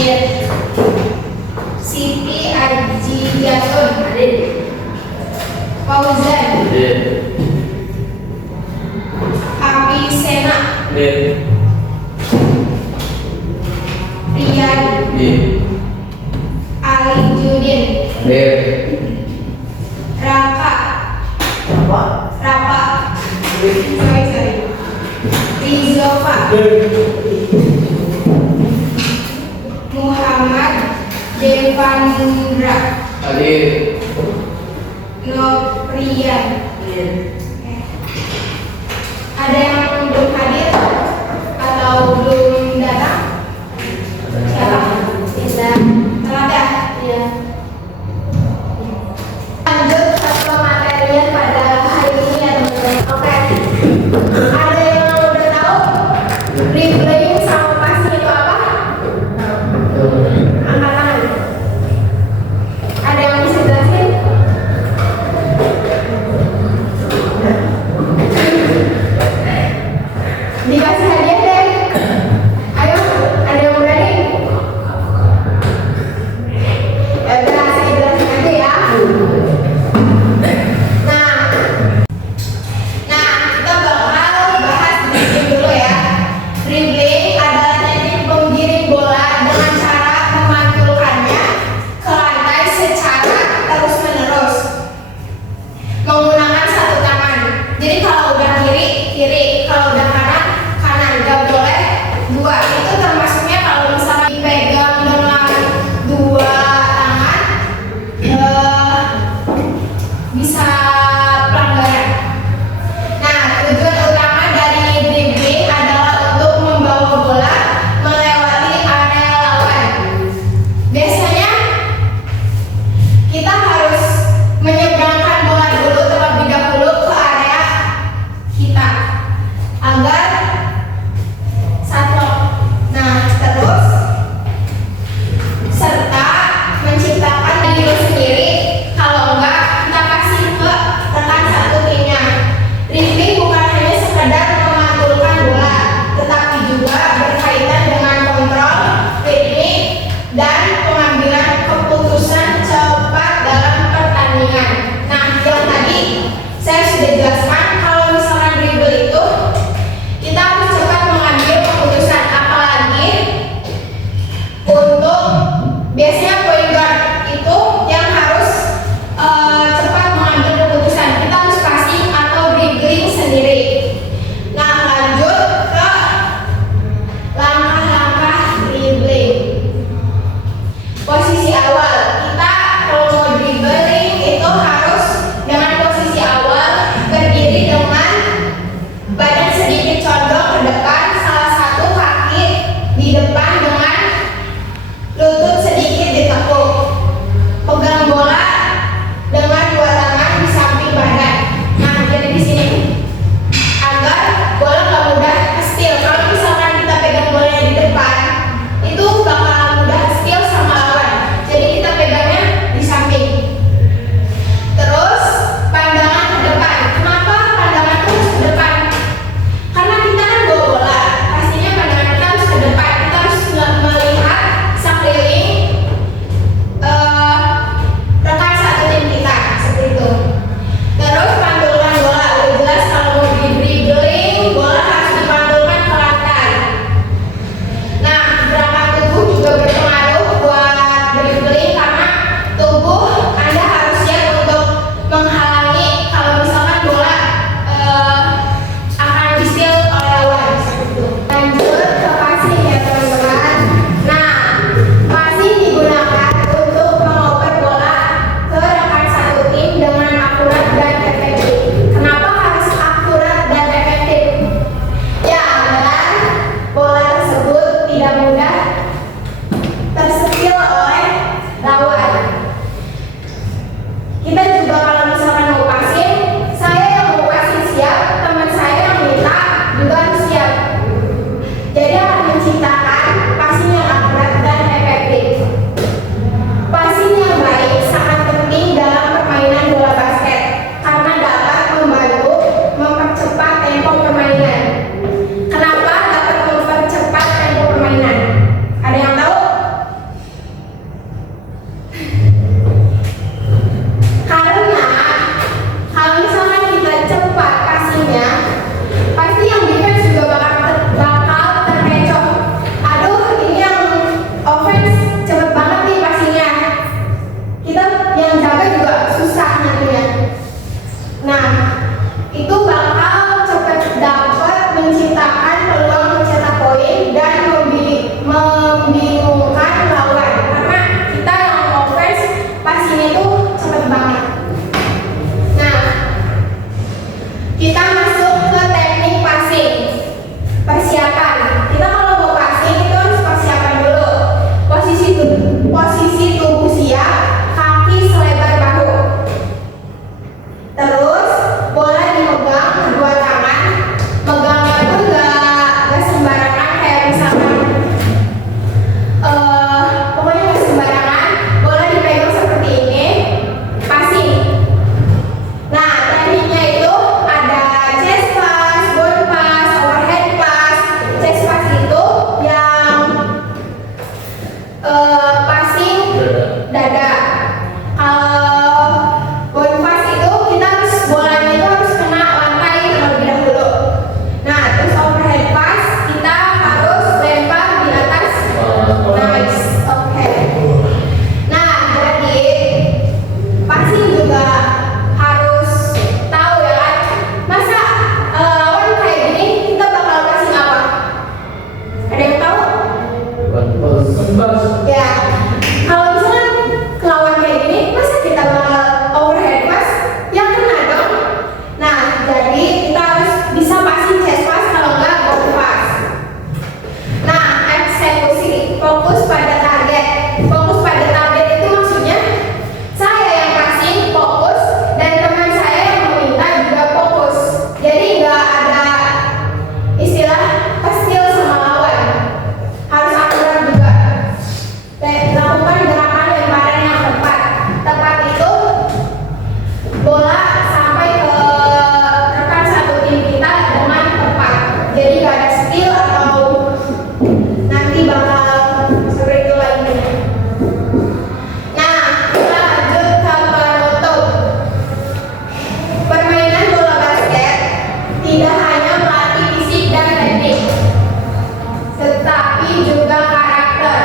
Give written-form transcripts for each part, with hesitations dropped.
Hadir. Siti Ajiatun. Hadir. Fauzan. Hadir. Api Sena. Hadir. Rian. Hadir. Ali Judin. Hadir. Raka. Rapa. Sorry. Rizova. Muhammad Devandra. Hadir. Noprian. Ada yang belum hadir atau belum datang? Siapa? Tidak. Telat ya? Iya. Lanjut ke pematerian pada hari ini ya teman-teman. Oke. Ada yang udah tahu replaying sama passing itu apa? Angkat tangan. Ada yang bisa jelasin? Dikasih hadiah deh. Ayo, ada yang berani? Ya udah, saya jelasin aja ya. Nah, kita bakal bahas dribbling dulu ya. Dribbling adalah teknik menggiring bola dengan cara memantulkannya ke lantai secara terus-menerus menggunakan satu tangan. Jadi kalau udah kiri, kiri, kalau udah kanan, kanan. Gak boleh dua. Itu termasuknya kalau misalnya dipegang dengan dua tangan, bisa pelanggaran. Nah, tujuan utama dari dribbling adalah untuk membawa bola melewati area lawan. Biasanya kita harus menyeberangkan bola dulu terlebih dahulu ke area kita agar satu. Nah, terus serta menciptakan diri sendiri. Kalau enggak, kita kasih ke rekan satu timnya. Dribbling bukan hanya sekedar memantulkan bola, tetapi juga berkaitan dengan kontrol, teknik, dan pengambilan keputusan cepat dalam pertandingan. Nah, yang tadi saya sudah jelaskan, kalau misalkan dribble itu kita harus cepat mengambil keputusan, apalagi untuk biasanya point guard itu yang harus cepat mengambil keputusan. Kita harus passing atau dribbling sendiri. Nah, lanjut ke langkah-langkah dribbling. Posisi awal, kita kalau mau dribbling itu harus dengan posisi awal berdiri dengan badan sedikit condong ke depan, salah satu kaki di depan dengan lutut sedikit di tengah. passing dada. Kalau boy pass itu kita harus bolanya itu harus kena lantai terlebih dahulu. Nah, terus overhead pass kita harus lempar di atas. Nice, oke. Nah, jadi passing juga harus tahu ya kan. Masa lawan kayak gini kita bakal passing apa? Ada yang tahu? Ya, kalau misalnya lawan kayak gini, masa kita bakal overhead pass? Ya kena dong. Nah, jadi kita harus bisa passing chest pass kalau nggak ball pass. Nah, eksekusi fokus pada target. Fokus pada target itu maksudnya saya yang passing fokus dan teman saya yang meminta juga fokus. Jadi nggak ada istilah kestil sama lawan. Harus akurat juga. Lakukan gerakan lemparan yang tepat. Tepat itu bola sampai ke rekan satu tim kita dengan tepat. Jadi nggak ada steal atau nanti bakal seperti itu lagi. Nah, kita lanjut ke penutup. Permainan bola basket tidak hanya melatih fisik dan teknik, tetapi juga karakter.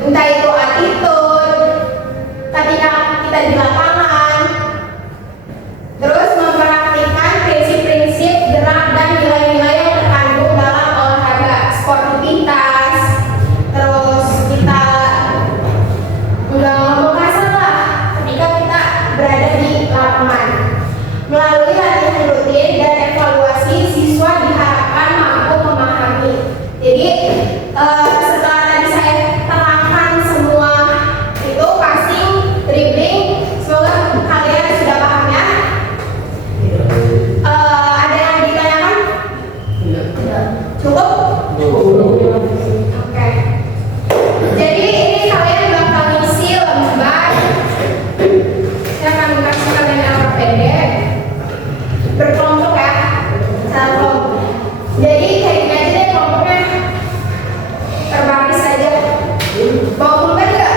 Entah itu attitude ketika kita di lapangan, terus mempraktikkan prinsip-prinsip gerak dan nilai-nilai yang terkandung dalam olahraga, sportivitas, terus kita nggak ngomong kasar lah ketika kita berada di lapangan. Melalui latihan rutin dan evaluasi, siswa diharapkan mampu memahami. Jadi setelah tadi saya terangkan semua itu passing, dribbling, semoga kalian sudah paham ya. Ada yang ditanyakan? Cukup? Oke. Jadi ini kalian bakal ngisi lembar. Saya akan kasih kalian yang pendek. Berkelompok ya. Satu kelompok. Jadi kayak gini aja deh kelompoknya. Terbaris aja. Bawa pulpen nggak?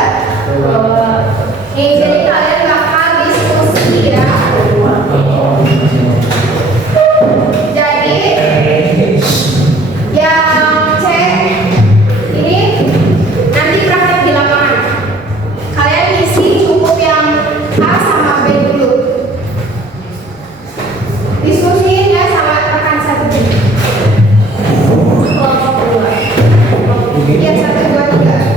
Nih, jadi kalian bakal diskusi ya. Jadi yang C ini nanti praktek di lapangan. Kalian isi cukup yang A sama B dulu. Diskusiin ya sama rekan satu tim. Kelompok dua. Ya 1, 2, 3.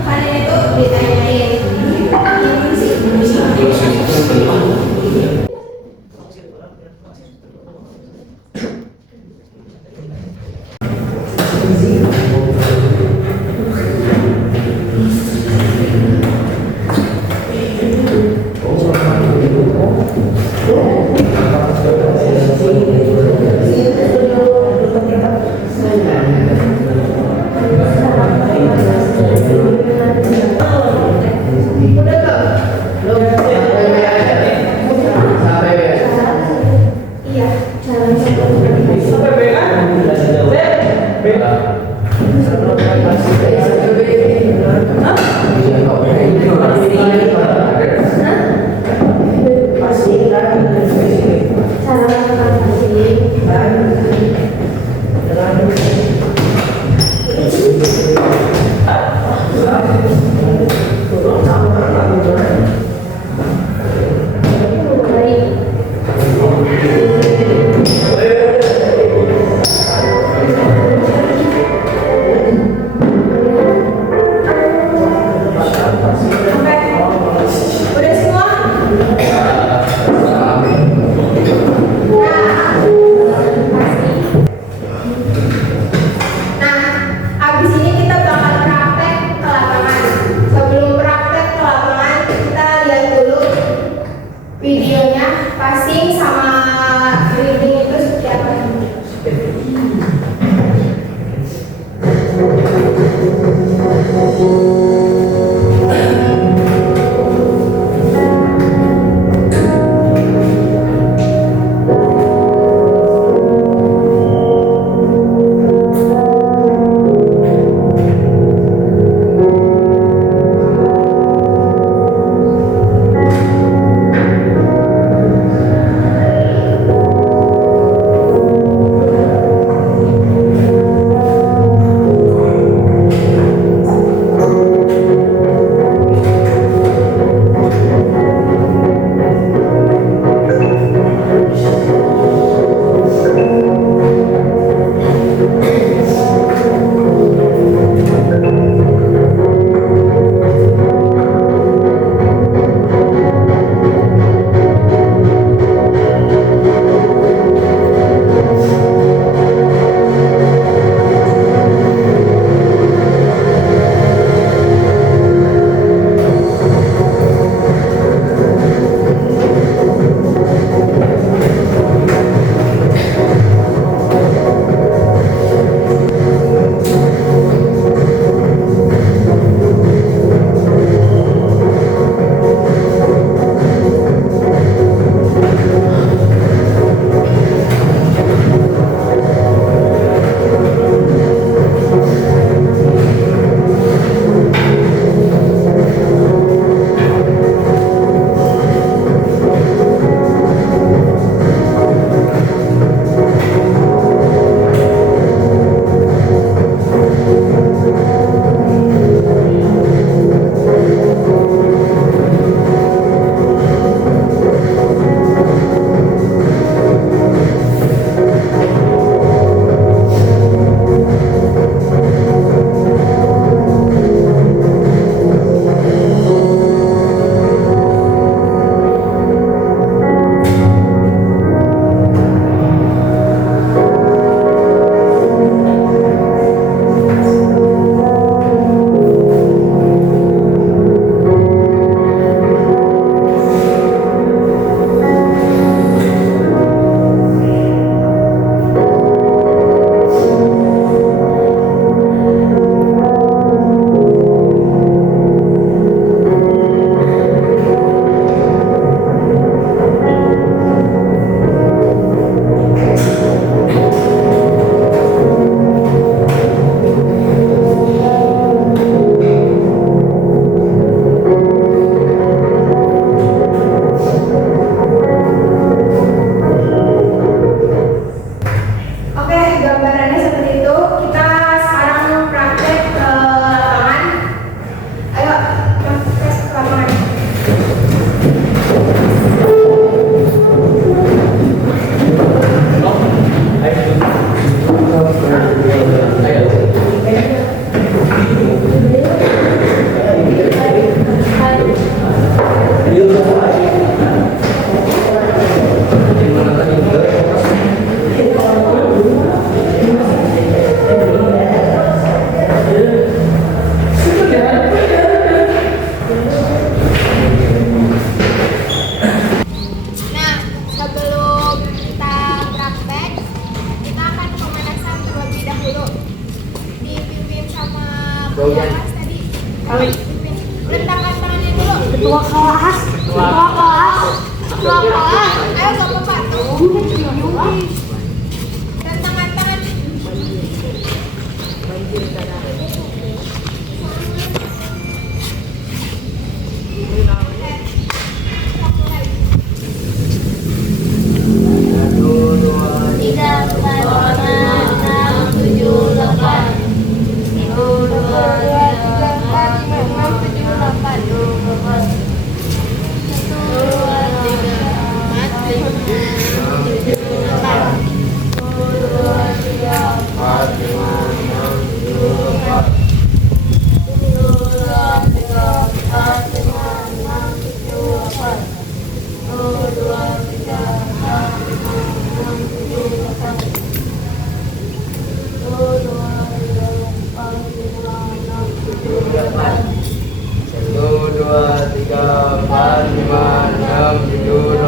Kalian itu ditanyain videonya, passing sama reading itu seperti apa?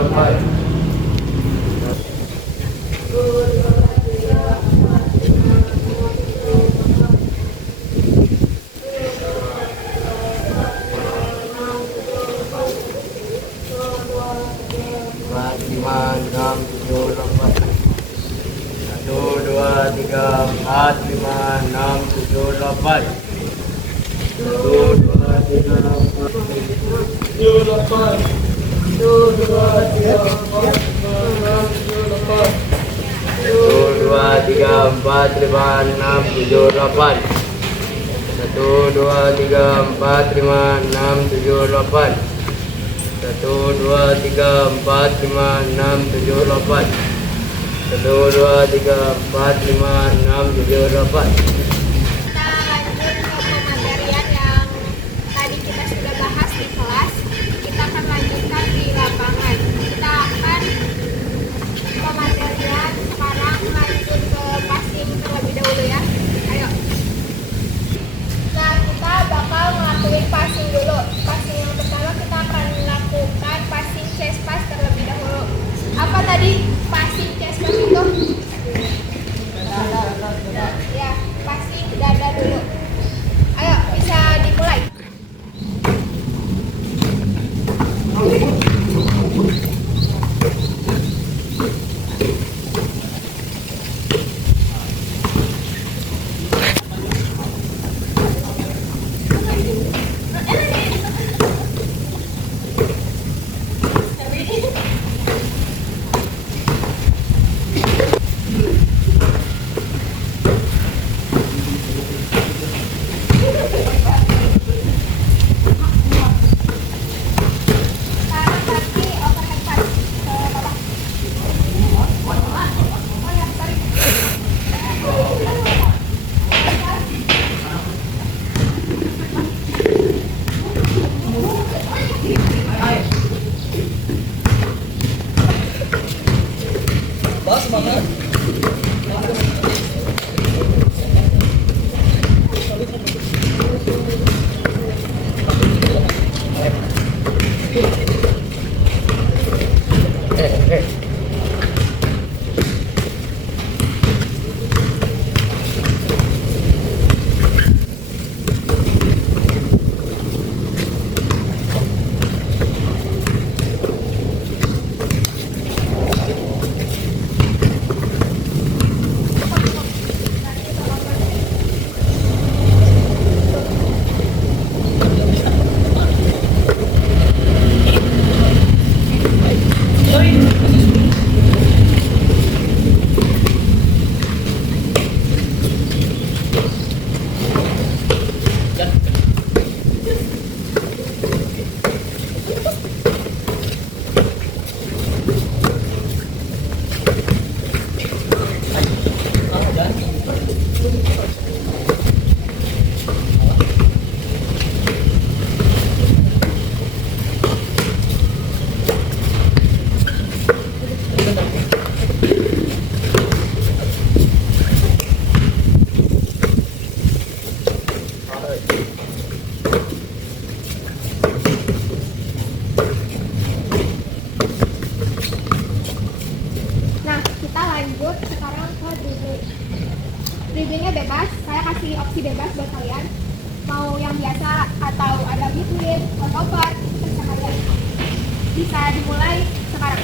lapan. Empat, lima, enam, tujuh, lapan. 1, 2, 3, 4, 5, 6, 7, 8. 1, 2, 3, 4, 7, 8. 1, 2, 3, 4, 5, 6, 7, 8. 1, 2, 3, 4, 5, 6, 7, 8. 1, 2, 3, 4, 5, 6, 7, 8. 1, 2, 3, 4, 5, 6, 7, 8. 1, 2, 3, 4, 5, 6, 7, 8. Kita lanjut ke pematerian yang tadi kita sudah bahas di kelas. Kita akan lanjutkan di lapangan. Kita akan pematerian sekarang lanjut ke passing terlebih dahulu ya. Ayo. Nah, kita bakal ngelakuin passing dulu. Passing yang pertama kita akan melakukan passing chest pass terlebih dahulu. Apa tadi passing chest pass itu? Ya, passing dada dulu. Ayo, bisa dimulai. Sekarang kaki overhead pass ke bawah. Oh ya, sorry. Nah, kita lanjut sekarang ke dribbling. Dribblingnya bebas, saya kasih opsi bebas buat kalian. Mau yang biasa atau ada between, crossover, terserah kalian. Bisa dimulai sekarang.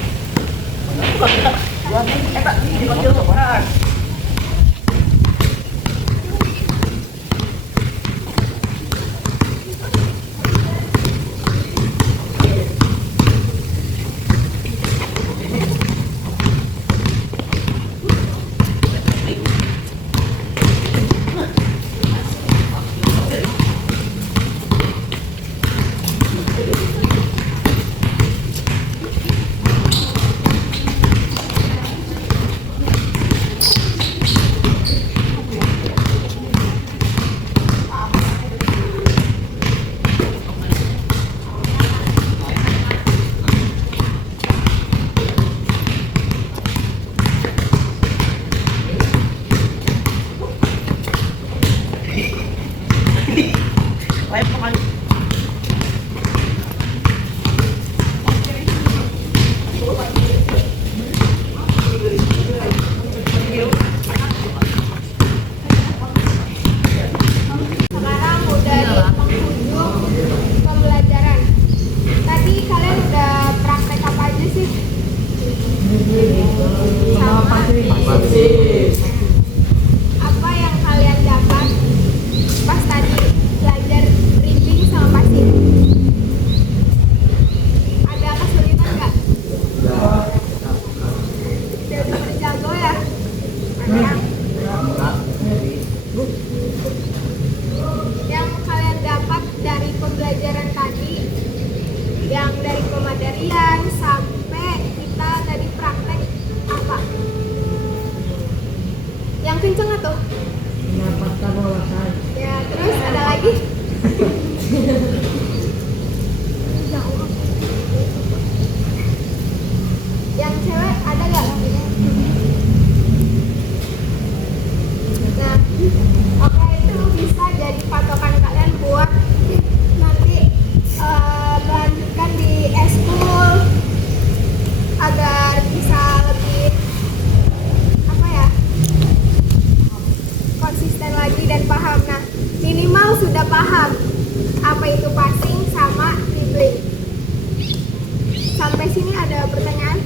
ada pertanyaan?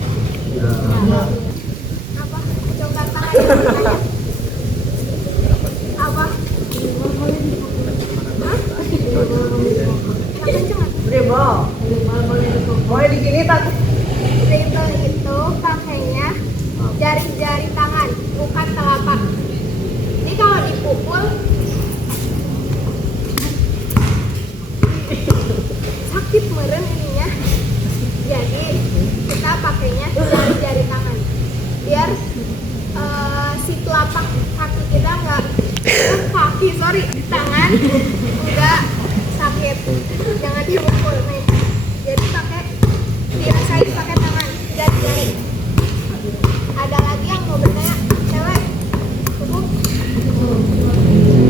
Apa? Coba tangan yang bertanya. Apa? Hah? Yang kenceng. Boleh di sini tak? Dribble itu pakainya jari-jari tangan, bukan telapak. Jadi kalau dipukul sakit meren ininya. Jadi kita pakainya jari-jari tangan biar si telapak kaki kita nggak di tangan nggak sakit. Jangan dipukul nih. Jadi dirasain pakai tangan jari-jari. Ada lagi yang mau bertanya? Cewek? Cukup?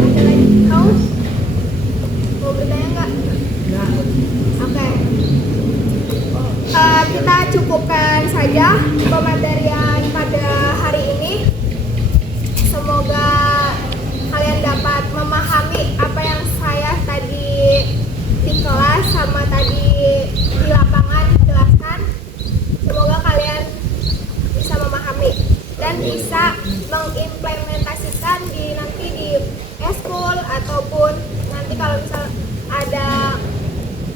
Ada lagi? Kau? Mau bertanya nggak? Oke. Kita cukupkan saja pematerian pada hari ini. Semoga kalian dapat memahami apa yang saya tadi di kelas sama tadi di lapangan jelaskan. Semoga kalian bisa memahami dan bisa mengimplementasikan nanti di eskul ataupun nanti kalau misal ada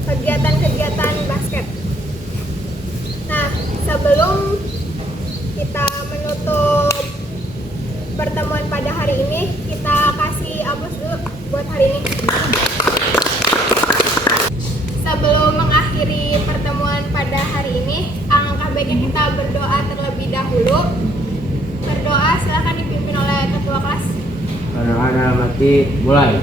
kegiatan-kegiatan basket. Nah, sebelum kita menutup pertemuan pada hari ini, kita kasih aplaus dulu buat hari ini. Sebelum mengakhiri pertemuan pada hari ini, alangkah baiknya kita berdoa terlebih dahulu. Berdoa silakan dipimpin oleh ketua kelas. Anak-anak mati mulai.